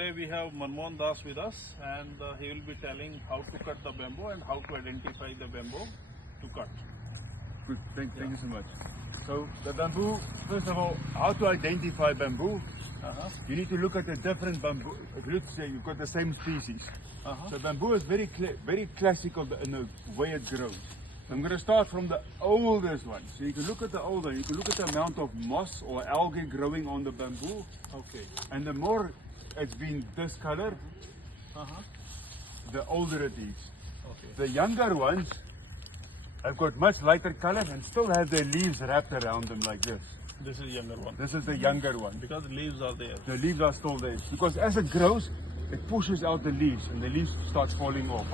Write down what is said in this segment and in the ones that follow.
today we have Manmohan Das with us, and he will be telling how to cut the bamboo and how to identify the bamboo to cut. Good, thank you so much. So the bamboo, first of all, how to identify bamboo? You need to look at the different bamboo. Let's say you've got the same species. So bamboo is very classical in the way it grows. So I'm going to start from the oldest one. So you can look at the older, you can look at the amount of moss or algae growing on the bamboo. Okay. And the more it's been this color, the older it is. Okay. The younger ones have got much lighter color and still have their leaves wrapped around them like this. This is younger one. This is the younger one. Because the leaves are there. The leaves are still there. Because as it grows, it pushes out the leaves and the leaves start falling off.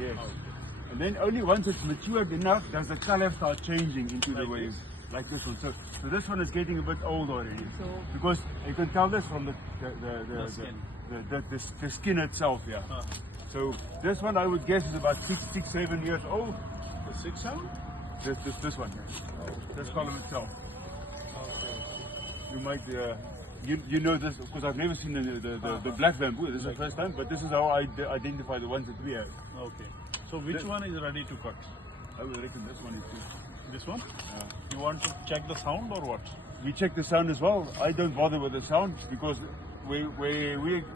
Yes. Okay. And then only once it's matured enough does the color start changing into the way, like this one. So this one is getting a bit old already. Because you can tell this from the skin itself, yeah. So this one I would guess is about 6-7 years old. The 6, 7? This one, yeah. This column itself. You might, you know this because I've never seen the black bamboo. This is the first time, but this is how I identify the ones that we have. Okay. So which one is ready to cut? I would reckon this one is good. This one? You want to check the sound or what? We check the sound as well. I don't bother with the sound because we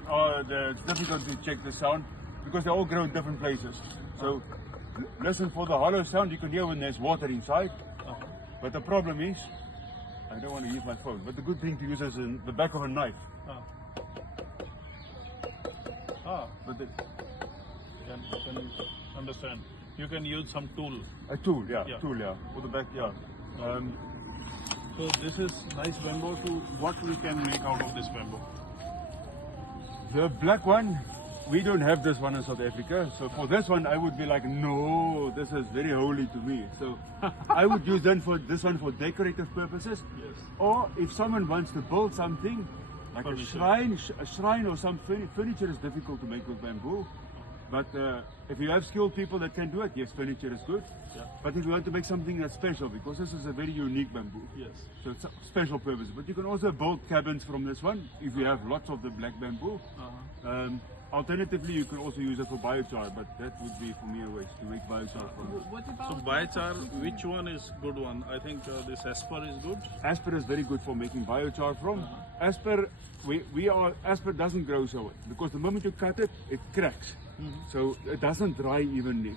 are, it's difficult to check the sound because they all grow in different places. So listen for the hollow sound. You can hear when there's water inside. But the problem is, I don't want to use my phone, but the good thing to use is in the back of a knife. But Can understand. You can use some tool. A tool, yeah. Tool, yeah. For the back, yeah. So this is nice bamboo. What we can make out of this bamboo? The black one, we don't have this one in South Africa. So for this one, I would be like, no, this is very holy to me. So I would use this one for decorative purposes. Yes. Or if someone wants to build something, like a shrine or some furniture is difficult to make with bamboo. But if you have skilled people that can do it, yes, furniture is good. Yeah. But if you want to make something that's special, because this is a very unique bamboo. Yes. So it's a special purpose. But you can also build cabins from this one if you have lots of the black bamboo. Alternatively, you can also use it for biochar, but that would be for me a waste to make biochar from it. So biochar, which one is good one? I think this Asper is good. Asper is very good for making biochar from. Asper, Asper doesn't grow so well because the moment you cut it, it cracks. So it doesn't dry evenly.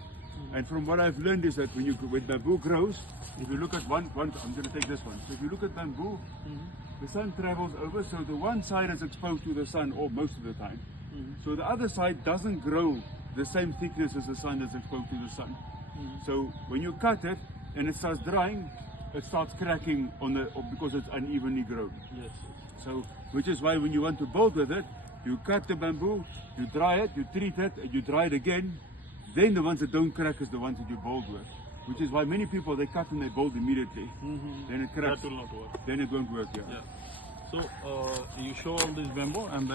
And from what I've learned is that when bamboo grows, if you look at one, I'm going to take this one. So if you look at bamboo, the sun travels over, so the one side is exposed to the sun or most of the time. So the other side doesn't grow the same thickness as the sun that's exposed to the sun. So when you cut it and it starts drying, it starts cracking because it's unevenly grown. Yes. So which is why when you want to build with it, you cut the bamboo, you dry it, you treat it, and you dry it again. Then the ones that don't crack is the ones that you build with. Which is why many people, they cut and they build immediately. Then it cracks. That will not work. Then it won't work, yeah. So you show all this bamboo and then